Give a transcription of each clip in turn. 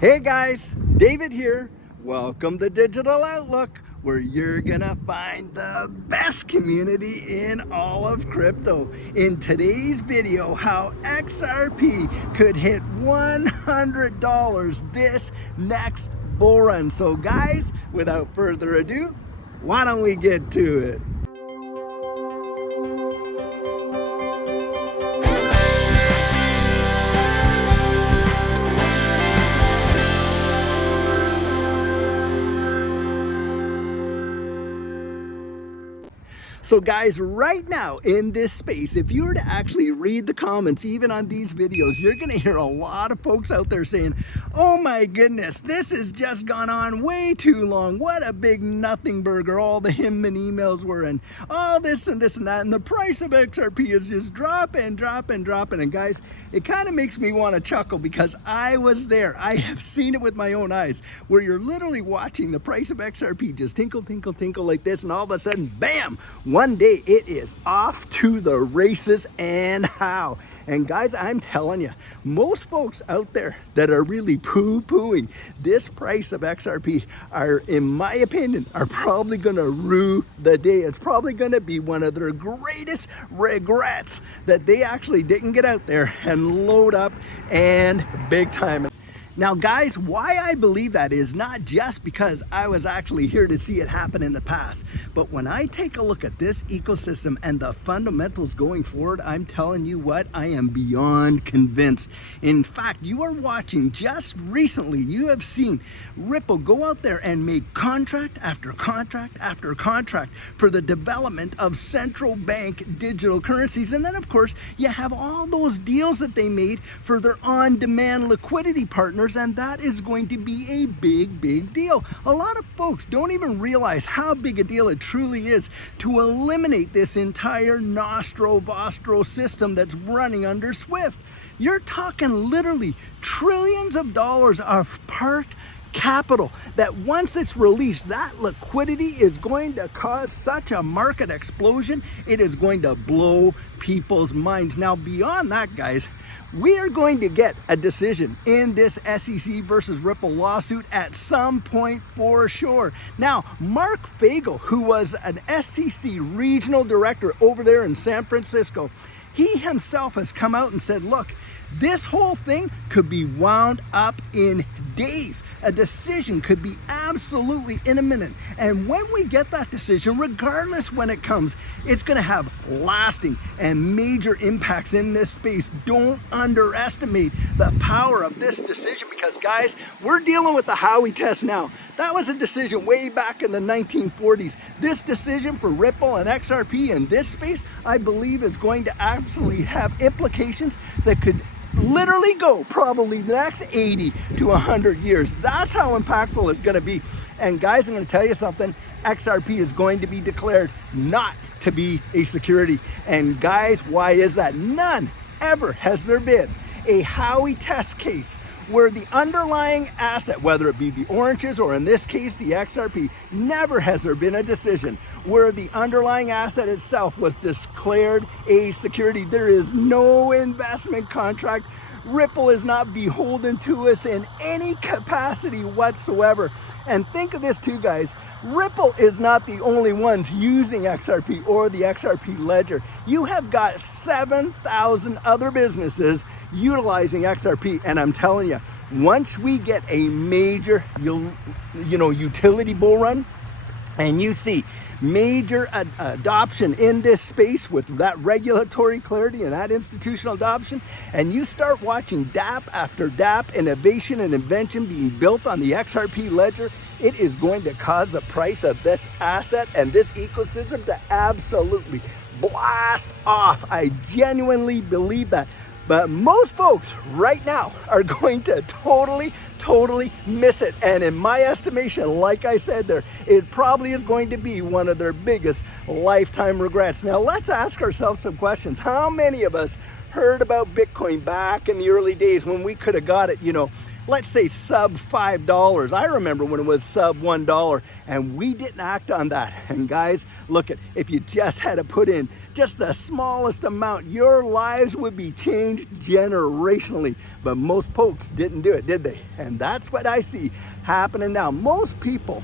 Hey guys, David here. Welcome to Digital Outlook, where you're gonna find the best community in all of crypto. In today's video, how XRP could hit $100 this next bull run. So guys, without further ado, why don't we get to it? So guys, right now in this space, if you were to actually read the comments, even on these videos, you're gonna hear a lot of folks out there saying, oh my goodness, this has just gone on way too long. What a big nothing burger all the him and emails were, and all this and this and that, and the price of XRP is just dropping. And guys, it kind of makes me want to chuckle because I was there. I have seen it with my own eyes, where you're literally watching the price of XRP just tinkle like this, and all of a sudden, bam! One day it is off to the races, and how. And guys, I'm telling you, most folks out there that are really poo-pooing this price of XRP are, in my opinion, are probably gonna rue the day. It's probably gonna be one of their greatest regrets that they actually didn't get out there and load up and big time. Now guys, why I believe that is not just because I was actually here to see it happen in the past, but when I take a look at this ecosystem and the fundamentals going forward, I'm telling you what, I am beyond convinced. In fact, you are watching just recently, you have seen Ripple go out there and make contract after contract after contract for the development of central bank digital currencies. And then of course, you have all those deals that they made for their on-demand liquidity partners, and that is going to be a big deal. A lot of folks don't even realize how big a deal it truly is to eliminate this entire nostro-vostro system that's running under Swift. You're talking literally trillions of dollars of parked capital that once it's released, that liquidity is going to cause such a market explosion, it is going to blow people's minds. Now beyond that, guys, we are going to get a decision in this SEC versus Ripple lawsuit at some point for sure. Now, Mark Fagel, who was an SEC regional director over there in San Francisco, he himself has come out and said, look, this whole thing could be wound up in days. A decision could be absolutely imminent. And when we get that decision, regardless when it comes, it's going to have lasting and major impacts in this space. Don't underestimate the power of this decision, because guys, we're dealing with the Howey test now. That was a decision way back in the 1940s. This decision for Ripple and XRP in this space, I believe, is going to absolutely have implications that could literally go probably the next 80 to 100 years. That's how impactful it's going to be. And guys, I'm going to tell you something. XRP is going to be declared not to be a security. And guys, why is that? None ever has there been a Howey test case where the underlying asset, whether it be the oranges or in this case the XRP, never has there been a decision where the underlying asset itself was declared a security. There is no investment contract. Ripple is not beholden to us in any capacity whatsoever. And think of this too, guys. Ripple is not the only ones using XRP or the XRP ledger. You have got 7,000 other businesses utilizing XRP, and I'm telling you, once we get a major, utility bull run, and you see major adoption in this space with that regulatory clarity and that institutional adoption, and you start watching DApp after DApp, innovation and invention being built on the XRP ledger, it is going to cause the price of this asset and this ecosystem to absolutely blast off. I genuinely believe that. But most folks right now are going to totally miss it. And in my estimation, like I said there, it probably is going to be one of their biggest lifetime regrets. Now let's ask ourselves some questions. How many of us heard about Bitcoin back in the early days when we could have got it, let's say sub $5. I remember when it was sub $1, and we didn't act on that. And guys, look at, if you just had to put in just the smallest amount, your lives would be changed generationally. But most folks didn't do it, did they? And that's what I see happening now. Most people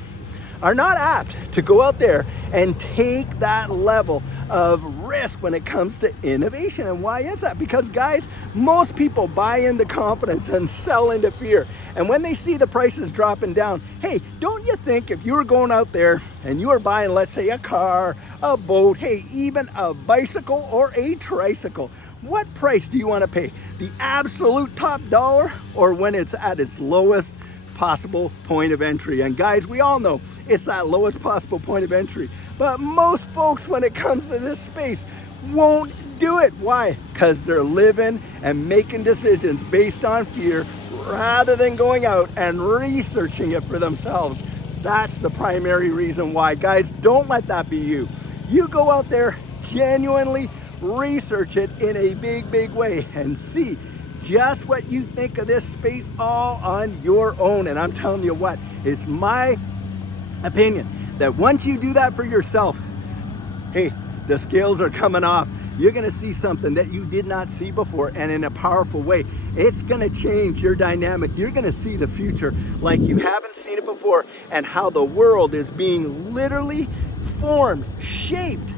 are not apt to go out there and take that level of risk when it comes to innovation. And why is that? Because guys, most people buy into confidence and sell into fear. And when they see the prices dropping down, hey, don't you think if you were going out there and you were buying, let's say, a car, a boat, hey, even a bicycle or a tricycle, what price do you want to pay? The absolute top dollar, or when it's at its lowest possible point of entry? And guys, we all know it's that lowest possible point of entry. But most folks, when it comes to this space, won't do it. Why? Because they're living and making decisions based on fear rather than going out and researching it for themselves. That's the primary reason why. Guys, don't let that be you. You go out there, genuinely research it in a big way and see just what you think of this space all on your own. And I'm telling you what, it's my opinion that once you do that for yourself, hey, the scales are coming off. You're gonna see something that you did not see before, and in a powerful way. It's gonna change your dynamic. You're gonna see the future like you haven't seen it before, and how the world is being literally formed, shaped,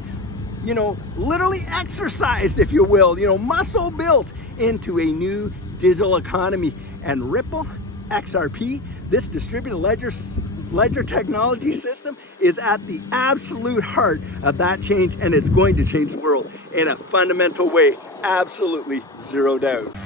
you know, literally exercised, if you will, you know, muscle built into a new digital economy. And Ripple, XRP, this distributed ledger technology system is at the absolute heart of that change, and it's going to change the world in a fundamental way. Absolutely, zero doubt.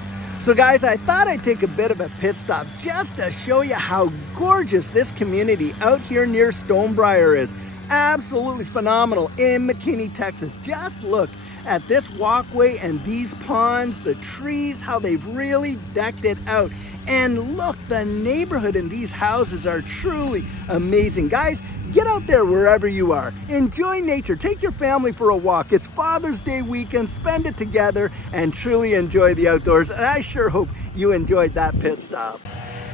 So guys, I thought I'd take a bit of a pit stop just to show you how gorgeous this community out here near Stonebriar is. Absolutely phenomenal in McKinney, Texas. Just look at this walkway and these ponds, the trees, how they've really decked it out. And look, the neighborhood in these houses are truly amazing. Guys, get out there wherever you are. Enjoy nature. Take your family for a walk. It's Father's Day weekend. Spend it together and truly enjoy the outdoors. And I sure hope you enjoyed that pit stop.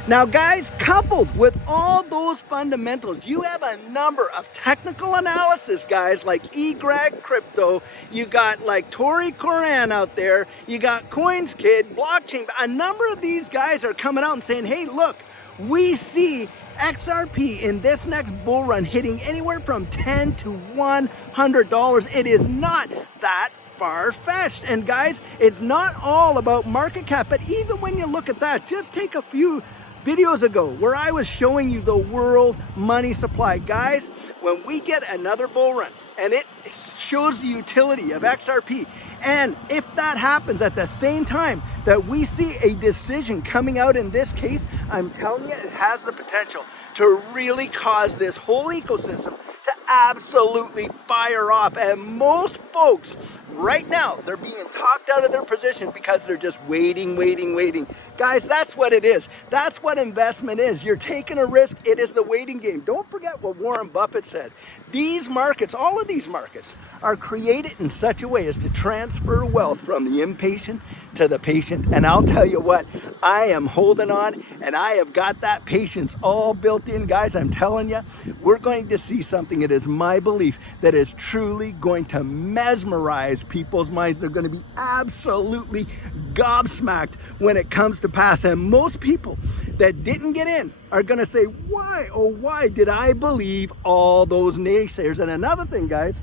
Now guys, coupled with all those fundamentals, you have a number of technical analysis guys like eGreg Crypto, you got like Tori Koran out there, you got CoinsKid, Blockchain. A number of these guys are coming out and saying, hey look, we see XRP in this next bull run hitting anywhere from $10 to $100. It is not that far-fetched. And guys, it's not all about market cap, but even when you look at that, just take a few videos ago where I was showing you the world money supply. Guys, when we get another bull run and it shows the utility of XRP, and if that happens at the same time that we see a decision coming out in this case, I'm telling you, it has the potential to really cause this whole ecosystem to absolutely fire off. And most folks right now, they're being talked out of their position because they're just waiting. Guys, that's what it is. That's what investment is. You're taking a risk. It is the waiting game. Don't forget what Warren Buffett said. These markets, all of these markets, are created in such a way as to transfer wealth from the impatient to the patient. And I'll tell you what, I am holding on, and I have got that patience all built in. Guys, I'm telling you, we're going to see something. It is my belief that is truly going to mesmerize people's minds. They're going to be absolutely gobsmacked when it comes to pass. And most people that didn't get in are going to say, why, oh why did I believe all those naysayers? And another thing, guys,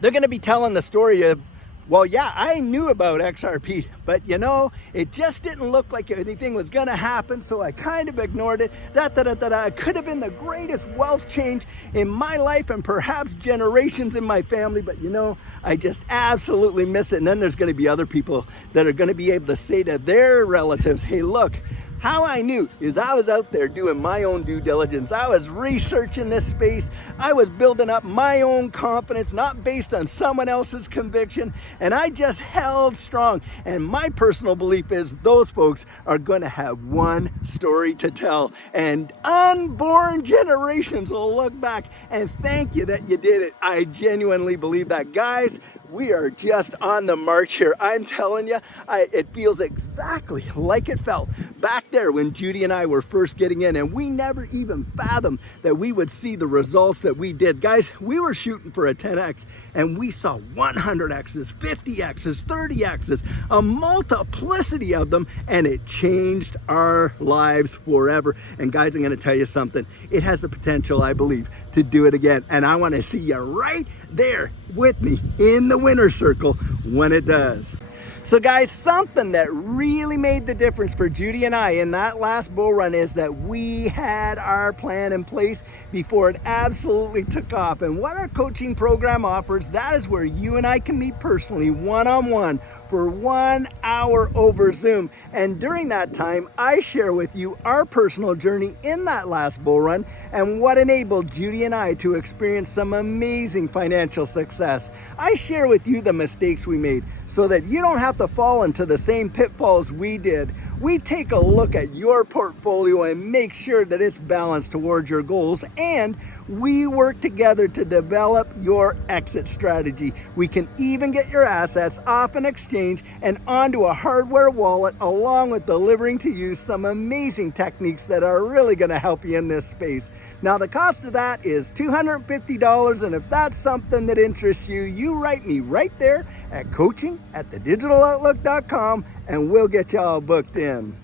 they're going to be telling the story of, well, yeah, I knew about XRP, but you know, it just didn't look like anything was going to happen, so I kind of ignored it. It could have been the greatest wealth change in my life and perhaps generations in my family, but you know, I just absolutely miss it. And then there's going to be other people that are going to be able to say to their relatives, hey, look, how I knew is I was out there doing my own due diligence. I was researching this space. I was building up my own confidence, not based on someone else's conviction. And I just held strong. And my personal belief is those folks are going to have one story to tell. And unborn generations will look back and thank you that you did it. I genuinely believe that. Guys, we are just on the march here. I'm telling you, it feels exactly like it felt back there when Judy and I were first getting in, and we never even fathomed that we would see the results that we did. Guys, we were shooting for a 10x, and we saw 100x's, 50x's, 30x's, a multiplicity of them, and it changed our lives forever. And guys, I'm gonna tell you something. It has the potential, I believe, to do it again. And I wanna see you right there with me in the winner's circle when it does. So guys, something that really made the difference for Judy and I in that last bull run is that we had our plan in place before it absolutely took off. And what our coaching program offers, that is where you and I can meet personally, one-on-one, for 1 hour over Zoom. And during that time, I share with you our personal journey in that last bull run and what enabled Judy and I to experience some amazing financial success. I share with you the mistakes we made so that you don't have to fall into the same pitfalls we did. We take a look at your portfolio and make sure that it's balanced towards your goals, and we work together to develop your exit strategy. We can even get your assets off an exchange and onto a hardware wallet, along with delivering to you some amazing techniques that are really going to help you in this space. Now, the cost of that is $250, and if that's something that interests you, you write me right there at coaching@thedigitaloutlook.com, and we'll get you all booked in.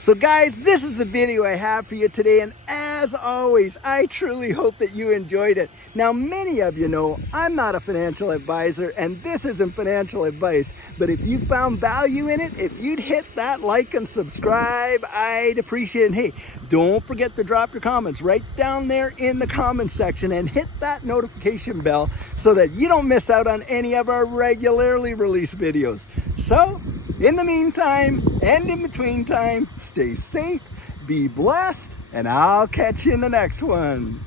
So guys, this is the video I have for you today, and as always, I truly hope that you enjoyed it. Now, many of you know I'm not a financial advisor, and this isn't financial advice, but if you found value in it, if you'd hit that like and subscribe, I'd appreciate it. And hey, don't forget to drop your comments right down there in the comments section, and hit that notification bell so that you don't miss out on any of our regularly released videos. So, in the meantime, and in between time, stay safe, be blessed, and I'll catch you in the next one.